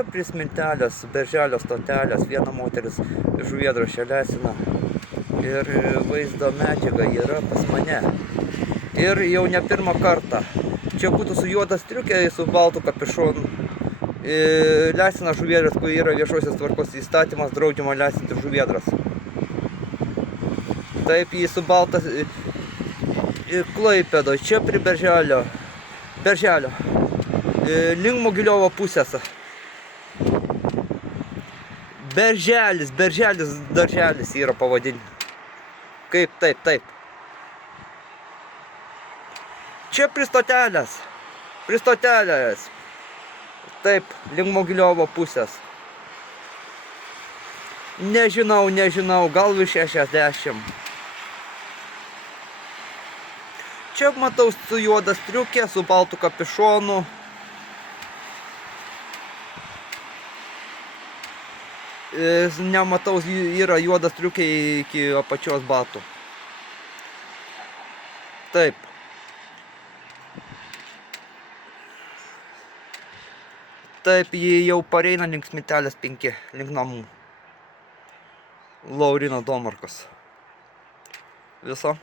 Čia prie Smiltelės, Berželio stotelės, viena moteris žuvėdraščia lesina. Ir vaizdo medžiaga yra pas mane. Ir jau ne pirmą kartą. Čia būtų su juoda striukė, su baltu kapišonu. Lesina žuvėdras, kur yra viešosios tvarkos įstatymas, draudžiama lesinti žuvėdras. Taip, jį su baltas Klaipėdo, čia prie Berželio. Link Mogiliovo pusės. Berželis darželis yra pavadinimas. Kaip taip. Čia prie stotelės. Taip, link Mogiliovo pusės. Nežinau, gal virš 60. Čia matau su juoda striukė, su baltu kapišonu. Nematau, yra juoda striukė iki apačios batų. Taip. Taip, jį jau pareina link Smiltelės 5, link namų. Laurino Domarkas. Viso.